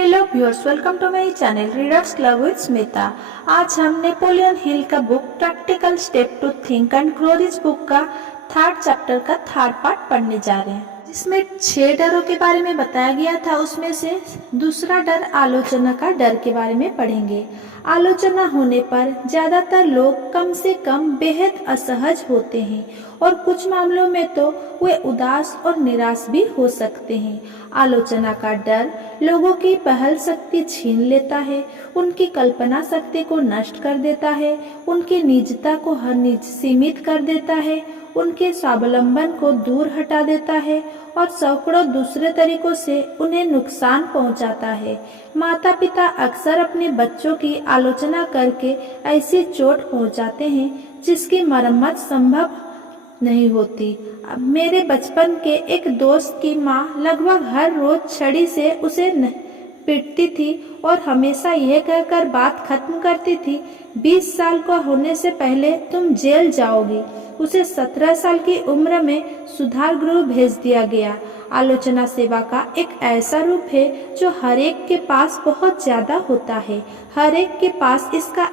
Hello viewers, welcome to my channel readers club with Smita. आज हम Napoleon Hill का book practical step to think and grow rich book का third chapter का third part पढ़ने जा रहे हैं, जिसमें 6 डरों के बारे में बताया गया था। उसमें से दूसरा डर आलोचना का डर के बारे में पढ़ेंगे। आलोचना होने पर ज्यादातर लोग कम से कम बेहद असहज होते हैं और कुछ मामलों में तो वे उदास और निराश भी हो सकते हैं। आलोचना का डर लोगों की पहल शक्ति छीन लेता है, उनकी कल्पना शक्ति को नष्ट कर देता है, उनकी निजता को सीमित कर देता है, उनके स्वावलंबन को दूर हटा देता है और सैकड़ों दूसरे तरीकों से उन्हें नुकसान पहुंचाता है। माता पिता अक्सर अपने बच्चों की आलोचना करके ऐसी चोट पहुंचाते हैं जिसकी मरम्मत संभव नहीं होती। अब मेरे बचपन के एक दोस्त की माँ लगभग हर रोज छड़ी से उसे पीटती थी और हमेशा यह कहकर बात खत्म करती थी, 20 साल का होने से पहले तुम जेल जाओगी। उसे 17 साल की उम्र में सुधार गृह भेज दिया गया। आलोचना सेवा का एक ऐसा रूप है जो हर एक के पास बहुत ज्यादा होता है। हर एक के पास इसका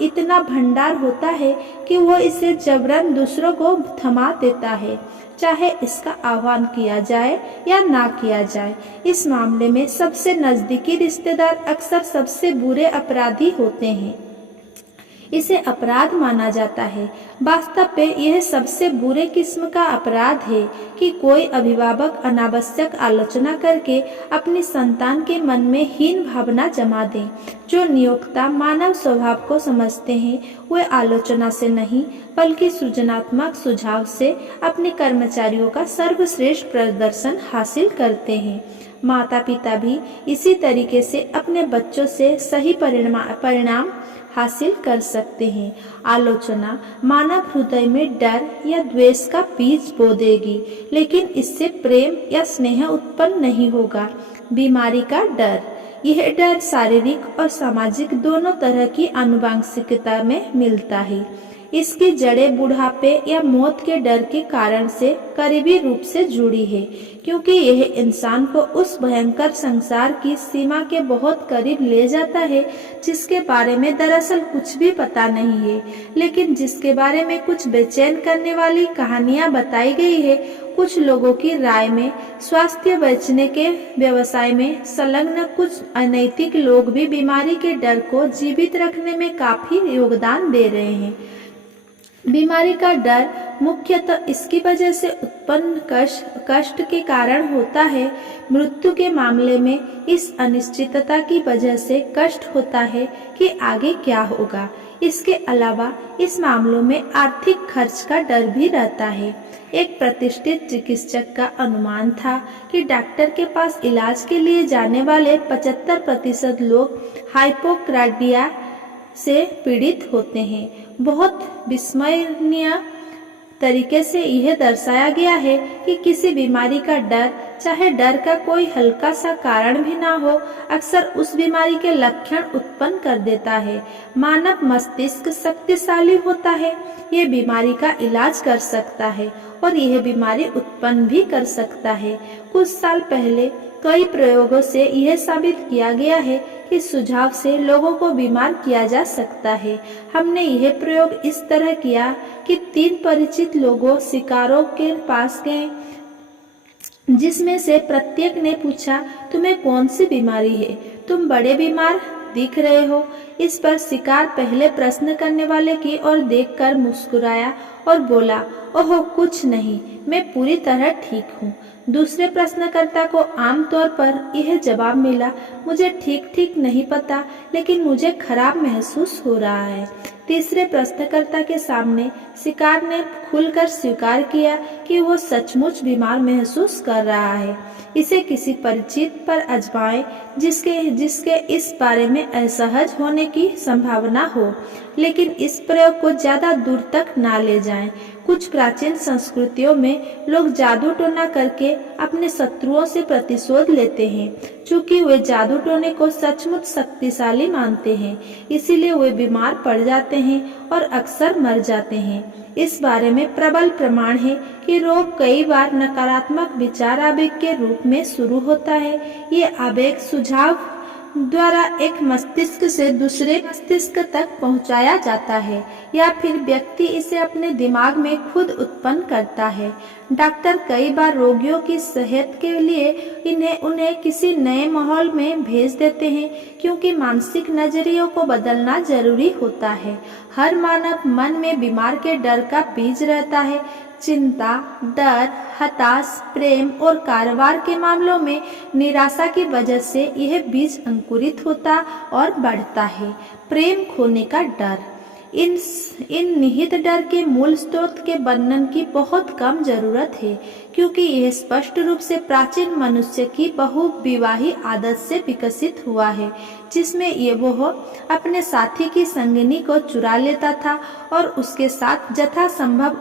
इतना भंडार होता है कि वो इसे जबरन दूसरों को थमा देता है, चाहे इसका आह्वान किया जाए या ना किया जाए। इस मामले में सबसे नजदीकी रिश्तेदार अक्सर सबसे बुरे अपराधी होते हैं। इसे अपराध माना जाता है। वास्तव में यह सबसे बुरे किस्म का अपराध है कि कोई अभिभावक अनावश्यक आलोचना करके अपनी संतान के मन में हीन भावना जमा दे। जो नियोक्ता मानव स्वभाव को समझते हैं, वे आलोचना से नहीं बल्कि सृजनात्मक सुझाव से अपने कर्मचारियों का सर्वश्रेष्ठ प्रदर्शन हासिल करते हैं। माता पिता भी इसी तरीके से अपने बच्चों से सही परिणाम हासिल कर सकते हैं। आलोचना मानव हृदय में डर या द्वेष का बीज बो देगी, लेकिन इससे प्रेम या स्नेह उत्पन्न नहीं होगा। बीमारी का डर, यह डर शारीरिक और सामाजिक दोनों तरह की आनुवंशिकता में मिलता है। इसकी जड़ें बुढ़ापे या मौत के डर के कारण से करीबी रूप से जुड़ी है, क्योंकि यह इंसान को उस भयंकर संसार की सीमा के बहुत करीब ले जाता है जिसके बारे में दरअसल कुछ भी पता नहीं है, लेकिन जिसके बारे में कुछ बेचैन करने वाली कहानियां बताई गई है। कुछ लोगों की राय में स्वास्थ्य बेचने के व्यवसाय में संलग्न कुछ अनैतिक लोग भी बीमारी के डर को जीवित रखने में काफी योगदान दे रहे हैं। बीमारी का डर मुख्यतः इसकी वजह से उत्पन्न कष्ट के कारण होता है। मृत्यु के मामले में इस अनिश्चितता की वजह से कष्ट होता है कि आगे क्या होगा। इसके अलावा इस मामलों में आर्थिक खर्च का डर भी रहता है। एक प्रतिष्ठित चिकित्सक का अनुमान था कि डॉक्टर के पास इलाज के लिए जाने वाले 75% लोग हाइपोक्राइडिया से पीड़ित होते हैं। बहुत विस्मरणीय तरीके से यह दर्शाया गया है कि किसी बीमारी का डर, चाहे डर का कोई हल्का सा कारण भी ना हो, अक्सर उस बीमारी के लक्षण उत्पन्न कर देता है। मानव मस्तिष्क शक्तिशाली होता है, यह बीमारी का इलाज कर सकता है और यह बीमारी उत्पन्न भी कर सकता है। कुछ साल पहले कई प्रयोगों से यह साबित किया गया है कि सुझाव से लोगों को बीमार किया जा सकता है। हमने यह प्रयोग इस तरह किया कि 3 परिचित लोगों शिकारों के पास गए, जिसमें से प्रत्येक ने पूछा, तुम्हें कौन सी बीमारी है? तुम बड़े बीमार दिख रहे हो। इस पर शिकार पहले प्रश्न करने वाले की ओर देखकर मुस्कुराया और बोला, ओह कुछ नहीं, मैं पूरी तरह ठीक हूँ। दूसरे प्रश्नकर्ता को आमतौर पर यह जवाब मिला, मुझे ठीक नहीं पता, लेकिन मुझे खराब महसूस हो रहा है। तीसरे प्रश्नकर्ता के सामने शिकार ने खुलकर स्वीकार किया कि वो सचमुच बीमार महसूस कर रहा है। इसे किसी परिचित पर आजमाएं जिसके इस बारे में असहज होने की संभावना हो, लेकिन इस प्रयोग को ज्यादा दूर तक ना ले जाएं। कुछ प्राचीन संस्कृतियों में लोग जादू टोना करके अपने शत्रुओं से प्रतिशोध लेते हैं। चूंकि वे जादू टोने को सचमुच शक्तिशाली मानते हैं, इसीलिए वे बीमार पड़ जाते हैं और अक्सर मर जाते हैं। इस बारे में प्रबल प्रमाण है कि रोग कई बार नकारात्मक विचार आवेग के रूप में शुरू होता है। ये आवेग सुझाव द्वारा एक मस्तिष्क से दूसरे मस्तिष्क तक पहुंचाया जाता है या फिर व्यक्ति इसे अपने दिमाग में खुद उत्पन्न करता है। डॉक्टर कई बार रोगियों की सेहत के लिए उन्हें किसी नए माहौल में भेज देते हैं, क्योंकि मानसिक नजरियों को बदलना जरूरी होता है। हर मानव मन में बीमार के डर का बीज रहता है। चिंता, डर, हताश, प्रेम और कारोबार के मामलों में निराशा की वजह से यह बीज अंकुरित होता और बढ़ता है। प्रेम खोने का डर। इन निहित डर के मूल स्रोत के वर्णन की बहुत कम जरूरत है, क्योंकि यह स्पष्ट रूप से प्राचीन मनुष्य की बहुविवाही आदत से विकसित हुआ है, जिसमें वह अपने साथी की संगिनी को चुरा लेता था और उसके साथ यथासंभव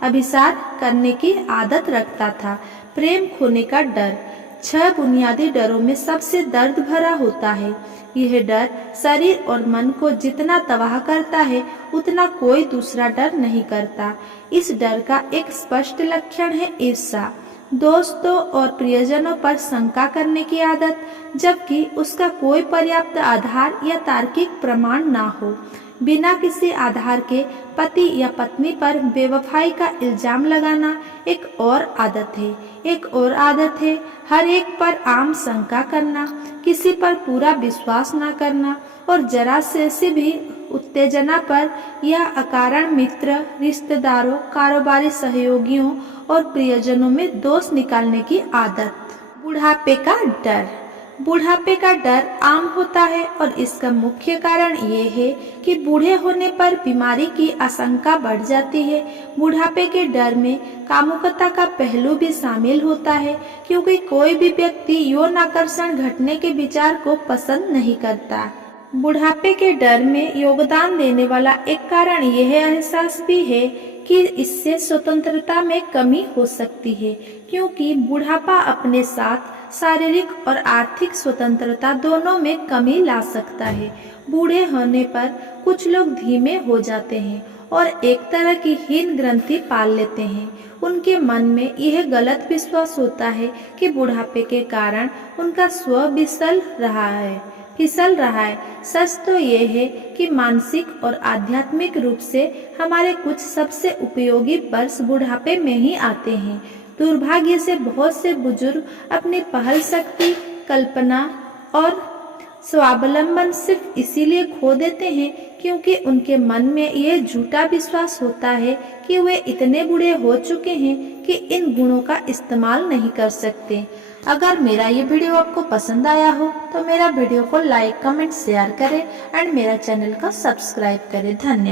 अभिसार करने की आदत रखता था। प्रेम खोने का डर 6 बुनियादी डरों में सबसे दर्द भरा होता है। यह डर शरीर और मन को जितना तबाह करता है, उतना कोई दूसरा डर नहीं करता। इस डर का एक स्पष्ट लक्षण है ईर्ष्या, दोस्तों और प्रियजनों पर शंका करने की आदत, जबकि उसका कोई पर्याप्त आधार या तार्किक प्रमाण ना हो। बिना किसी आधार के पति या पत्नी पर बेवफाई का इल्जाम लगाना एक और आदत है हर एक पर आम शंका करना, किसी पर पूरा विश्वास न करना और जरा से भी उत्तेजना पर या अकारण मित्र, रिश्तेदारों, कारोबारी सहयोगियों और प्रियजनों में दोष निकालने की आदत। बुढ़ापे का डर आम होता है और इसका मुख्य कारण ये है कि बूढ़े होने पर बीमारी की आशंका बढ़ जाती है। बुढ़ापे के डर में कामुकता का पहलू भी शामिल होता है, क्योंकि कोई भी व्यक्ति यौन आकर्षण घटने के विचार को पसंद नहीं करता। बुढ़ापे के डर में योगदान देने वाला एक कारण यह एहसास भी है कि इससे स्वतंत्रता में कमी हो सकती है, क्योंकि बुढ़ापा अपने साथ शारीरिक और आर्थिक स्वतंत्रता दोनों में कमी ला सकता है। बूढ़े होने पर कुछ लोग धीमे हो जाते हैं और एक तरह की हीन ग्रंथि पाल लेते हैं। उनके मन में यह गलत विश्वास होता है कि बुढ़ापे के कारण उनका स्व फिसल रहा है। सच तो यह है कि मानसिक और आध्यात्मिक रूप से हमारे कुछ सबसे उपयोगी वर्ष बुढ़ापे में ही आते हैं। दुर्भाग्य से बहुत से बुजुर्ग अपनी पहल शक्ति, कल्पना और स्वावलंबन सिर्फ इसीलिए खो देते हैं क्योंकि उनके मन में यह झूठा विश्वास होता है कि वे इतने बूढ़े हो चुके हैं कि इन गुणों का इस्तेमाल नहीं कर सकते। अगर मेरा ये वीडियो आपको पसंद आया हो तो मेरा वीडियो को लाइक, कमेंट, शेयर करें एंड मेरा चैनल को सब्सक्राइब करें। धन्यवाद।